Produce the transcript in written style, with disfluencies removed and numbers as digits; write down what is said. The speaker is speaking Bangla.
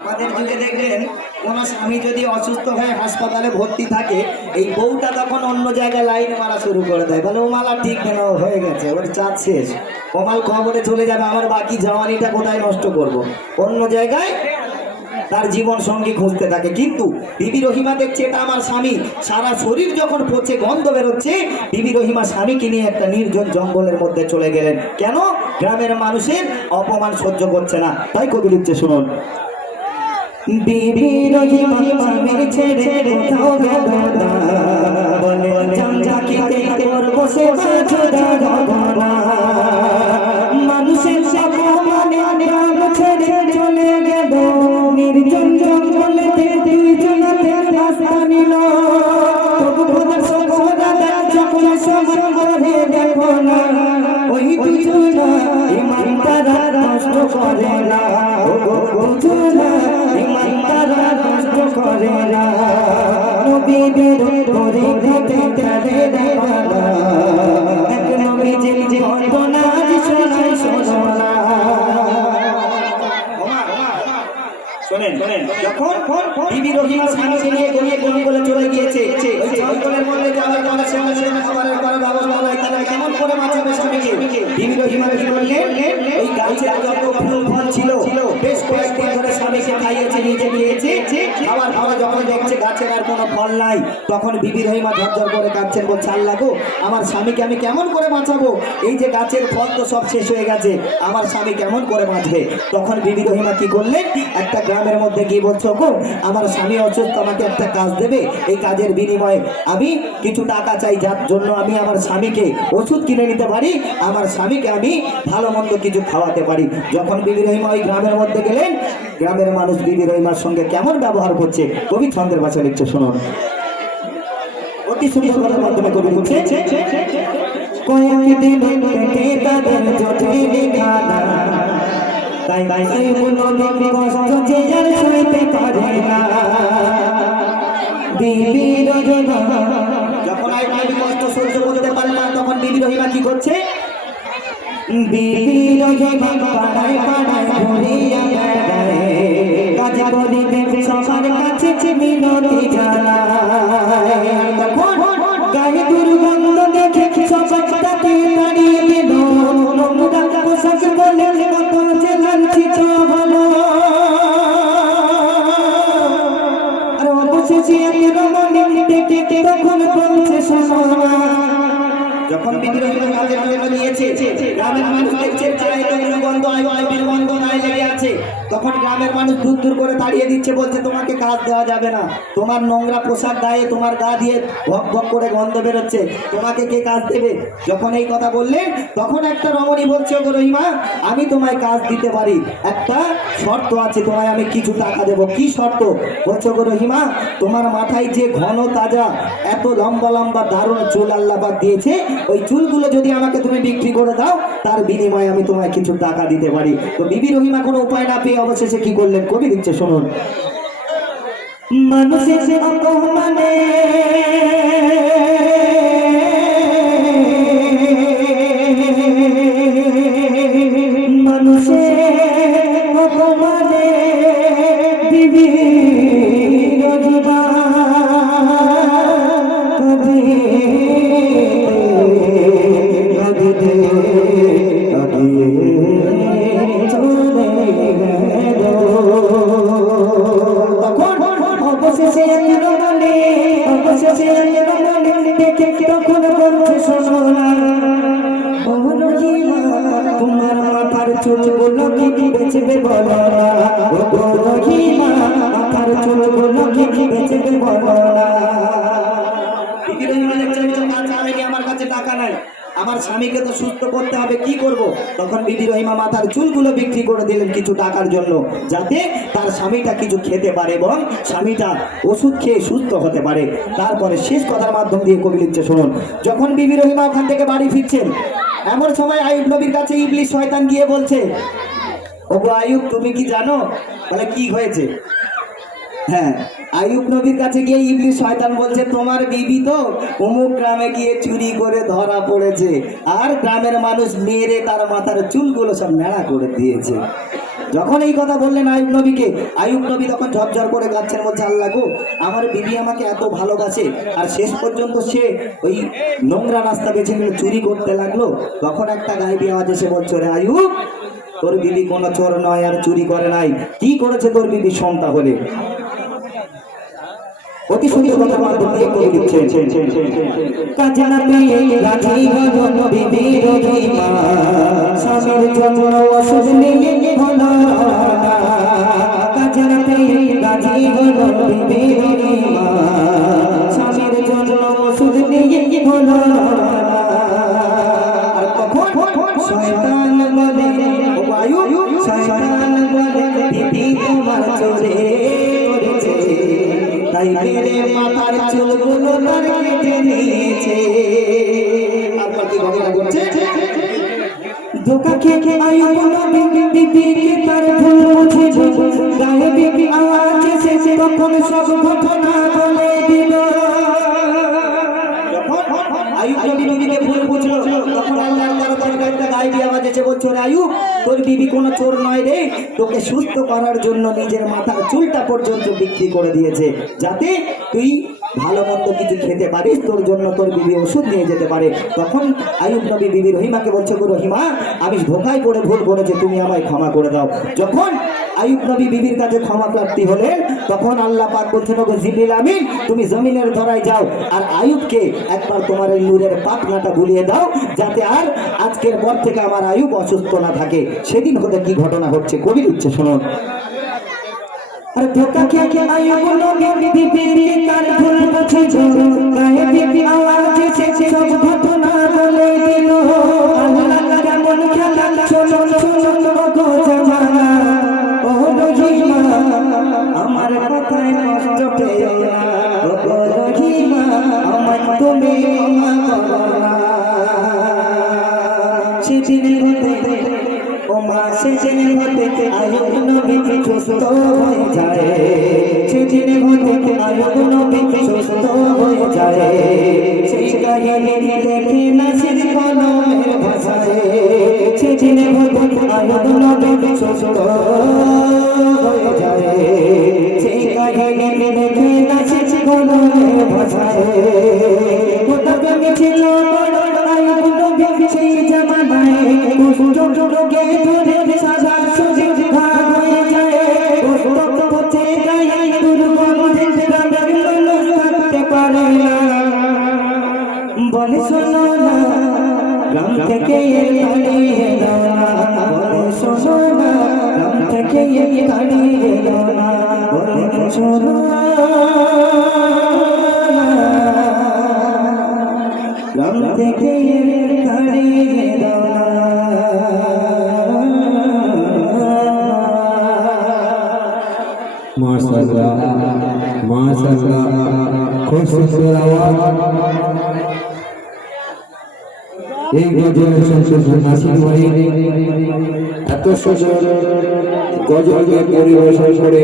আমাদের যুগে দেখবেন কোন স্বামী যদি অসুস্থ হয়ে হাসপাতালে ভর্তি থাকে, এই বউটা তখন অন্য জায়গায় লাইন মারা শুরু করে দেয়, বলে ও মালা ঠিক কেন হয়ে গেছে, ওর চাঁদ শেষ, কমাল খবরে চলে যাবে, আমার বাকি জওয়ানিটা কোথায় নষ্ট করব। অন্য জায়গায় তার জীবন সঙ্গী খুঁজতে থাকে। কিন্তু বিবি রহিমা দেখছে এটা আমার স্বামী, সারা শরীর যখন পচে গন্ধ বেরোচ্ছে, বিবি রহিমা স্বামীকে নিয়ে একটা নির্জন জঙ্গলের মধ্যে চলে গেলেন। কেন? গ্রামের মানুষের অপমান সহ্য করছে না। তাই কবি লিখছে, শুনুন। বিবি রহিমা স্বামীর ছেড়ে কোথাও গেল না, বলে জানজাকিতে তোর বসে বাজুদা গগনা, মানুষের অপমানে গ্রাম ছেড়ে চলে গেল, নির্জন জঙ্গলেতে দুই জনাতে আস্থা নিল, তবু খোদার সখরা যখন সমান করে দেখো না, ওই দুজনা ইমান তারা নষ্ট করে না, দুজনা ইমান তারা নষ্ট করে না, নবীদের ধরে ঘটে চলে দেওয়ানা, এক নবীজির ঘটনা শোনাই শোনা। যখন বিবি রহিমা স্বামীকে নিয়ে গলিয়ে জঙ্গলে চলে গিয়েছে, ওই জঙ্গলের মধ্যে যাওয়ার পরে সেখানে খাবারের করার ব্যবস্থা নাই, তারা কেমন করে বাঁচাবে স্বামীকে? বিবি রহিমা কি করলেন? ওই গাছের যত ফুল ফল ছিল বেশ কয়েকদিন ধরে স্বামীকে খাইয়েছে, নিজে নিয়েছে, খাবার পরে যখন দেখছে গাছের আর কোনো ফল নাই, তখন বিবি রহিমা ঝরঝর করে কাঁদছেন, বলছে আল্লাহ গো, আমার স্বামীকে আমি কেমন করে বাঁচাবো? এই যে গাছের ফল তো সব শেষ হয়ে গেছে, আমার স্বামী কেমন করে বাঁচবে? তখন বিবি রহিমা কি করলেন? একটা গ্রামের মধ্যে গিয়ে বলছো, গো আমার স্বামী অসুস্থ, আমাকে একটা কাজ দেবে, এই কাজের বিনিময়ে আমি কিছু টাকা চাই, যার জন্য আমি আমার স্বামীকে ওষুধ কিনে নিতে পারি, আমার স্বামীকে আমি ভালো মন্দ কিছু খাওয়াতে পারি। যখন বিবি রহিমা ওই গ্রামের মধ্যে গেলেন, গ্রামের মানুষ বিবি রহিমার সঙ্গে কেমন ব্যবহার করছে কবি ছন্দের ভাষা লিখছে, শুনুন। অতি সুন্দর কথার মাধ্যমে কবি লিখছে, কয়েকদিন পেটে তাদের জোটে খানা, তাই কষ্ট যে আর সইতে পারে না, বিবি রহিমা যখন আমি কষ্ট সহ্য করতে পারলাম না, তখন বিবি রহিমা কি করছে? বিবি রহিমা পাড়ায় পাড়ায় ঘুরিয়া বেড়ায়, কাজ করিতে সবার কাছে মিনতি জানায়, তখন গায়ে দুর্গন্ধ দেখে সবাই তাকে তাড়িয়ে দিল, নোংরা পোশাক বলে কত যে লাঞ্ছিত হলো, আর অবশেষে রমণী ডেকে তখন বলছে শোনা। যখন বিবি রহিমা কাজের জন্য নিয়েছে, গ্রামের মানুষ দেখছে চায়ে গন্ধ আইবির গন্ধ গায়ে লেগে আছে, তখন গ্রামের মানুষ দূর দূর করে তাড়িয়ে দিচ্ছে, বলছে তোমাকে কাজ দেওয়া যাবে না, তোমার নোংরা পোশাক গায়ে, তোমার গা দিয়ে ভক ভক করে গন্ধ বেরোচ্ছে, তোমাকে কে কাজ দেবে? যখন এই কথা বললেন, তখন একটা রমণী বলছে, ওগো রহিমা, আমি তোমায় কাজ দিতে পারি, একটা শর্ত আছে, তোমায় আমি কিছু টাকা দেবো। কি শর্ত? বলছে, ওগো রহিমা, তোমার মাথায় যে ঘন তাজা এত লম্বা লম্বা দারুণ চুল আল্লাহ পাক দিয়েছে, ওই চুলগুলো যদি আমাকে তুমি বিক্রি করে দাও, তার বিনিময়ে আমি তোমায় কিছু টাকা দিতে পারি। তো বিবি রহিমা কোনো উপায় না পেয়ে অবশেষে কি করলেন কবি লিখছে, শুনুন। মানুষের অপমানে মানুষের অপমানে বিবি রহিমা তোমার মাথার চুলগুলো কি বেচবে বলো না, রহিমা মাথার চুলগুলো কি বেচবে বলো না। বিবি রহিমা আমার কাছে টাকা নাই, আমার স্বামীকে তো সুস্থ করতে হবে, কি করব? তখন বিবি রহিমা মাথার চুলগুলো বিক্রি করে দিলেন কিছু টাকার জন্য, যাতে তার স্বামীটা কিছু খেতে পারে এবং স্বামীটা ওষুধ খেয়ে সুস্থ হতে পারে। তারপরে শেষ কথার মাধ্যম দিয়ে কবি লিখছে, শুনুন। যখন বিবি রহিমা ওখান থেকে বাড়ি ফিরছেন, এমন সময় আইয়ুব নবীর কাছে ইবলিস শয়তান গিয়ে বলছে, ওগো আইয়ুব, তুমি কি জানো? বলে, কি হয়েছে? হ্যাঁ, আইয়ুব নবীর কাছে গিয়ে ইবলিস শয়তান বলছে, তোমার বিবি তো অমুক গ্রামে গিয়ে চুরি করে ধরা পড়েছে, আর গ্রামের মানুষ মেরে তার মাথার চুলগুলো সব ন্যাড়া করে দিয়েছে। যখন এই কথা বললেন আইয়ুব নবীকে, আইয়ুব নবী তখন ঝরঝর করে কাঁদছেন, বলছে আল্লাহ গো, আমার বিবি আমাকে এত ভালোবাসে, আর শেষ পর্যন্ত সে ওই নোংরা রাস্তা বেছে নিয়ে চুরি করতে লাগলো। তখন একটা গায়েবী আওয়াজ এসে বলছে, রে আইয়ুব, তোর বিবি কোনো চোর নয় আর চুরি করে নাই। কি করেছে তোর বিবি সন্তা হলে? অতি সুন্দর কথা মাধ্যম দিয়ে করে দিচ্ছেন। কাজে না পেয়ে লাঠি গেল বিবি রহিমা, স্বামীর জন্য ওষুধ নিয়ে হলো না। কাজে না পেয়ে লাঠি গেল বিবি রহিমা, স্বামীর জন্য ওষুধ নিয়ে হলো না। আর তখন শয়তান বলে, ও আইয়ুব, শয়তান বলে বিবি তোমার চোরে করেছে, তাই মেরে মাথার চুলগুলো তার কেটে নিয়েছে। আপনার কি ঘটনা ঘটছে? ধোকা খেয়ে আইয়ুব নবী বিবিকে তার ভুল বুঝে, গায়েবী আওয়াজ এসেছে, তখন সব ঘটনা বলে দিল। আইয়ুব নবী বিবিকে ভুল বুঝলো, তখন আল্লাহর দরবারে একটা গায়েবী আওয়াজ এসে বলছে, রে আইয়ুব, তোর বিবি কোনো চোর নয় রে, তোকে সুস্থ করার জন্য নিজের মাথার চুলটা পর্যন্ত বিক্রি করে দিয়েছে, যাতে তুই ভালো মন্দ কিছু খেতে পারিস, তোর জন্য তোর বিবি ওষুধ নিয়ে যেতে পারে। তখন আইয়ুব নবী বিবি রহিমাকে বলছে, গো রহিমা, আমি ধোকায় পড়ে ভুল করেছি, তুমি আমায় ক্ষমা করে দাও। যখন আইয়ুব নবী বিবির কাছে ক্ষমা প্রার্থী হলেন, তখন আল্লাহ পাক বলছেন, ওগো জিবরিল আমিন, তুমি জমিনের ধরায় যাও, আর আইয়ুবকে একবার তোমার এই নূরের পাখনাটা বুলিয়ে দাও, যাতে আর আজকের পর থেকে আমার আইয়ুব অসুস্থ না থাকে। সেদিন হতে কি ঘটনা হচ্ছে কবি লিখছে, শুনুন। আর ধোকা খেয়ে আইয়ুব নবী বিবিকে তার ভুল বুঝেছে, গায়েবী আওয়াজ এসেছে, সব ঘটনা বলে দিল। আল্লাহ কেমন খেলা, শোনো শোনো গো জামানা, ও রহিমা, আমার কথায় কষ্ট পেও না, ও রহিমা, আমার তুমি ক্ষমা করো না। সেদিন হতে, ও মা, সেদিন হতে আইয়ুব নবী সুস্থ হয়ে যায়, সেদিন হতে আইয়ুব নবী সুস্থ হয়ে যায়। সেই কাহিনী দেখে নাসির কলমের ভাষায়, সেদিন হতে আইয়ুব নবী সুস্থ হয়ে যায়। সেই কাহিনী দেখে নাসির কলমের ভাষায়, কোথাও মিছিল আইয়ুব নবী সেই জামানায়, কুষ্ঠ রোগে ধরে সাদা সুজি ভাগ হয়ে যায়, রক্ত পথে গায়ে দুর্গন্ধে প্রাণের মানুষ থাকতে পারে না। বলে শোনো না, গ্রাম থেকে তাড়িয়ে দাও না, বলে শোনো না, গ্রাম থেকে তাড়িয়ে দাও না, বলে শোনো না, গ্রাম থেকে তাড়িয়ে দাও না। माशाअल्लाह माशाअल्लाह, खूब सुंदर आवाज। एक गजल संस्कृत नासिर भाई এত সুন্দর গজলকে পরিবেশন করে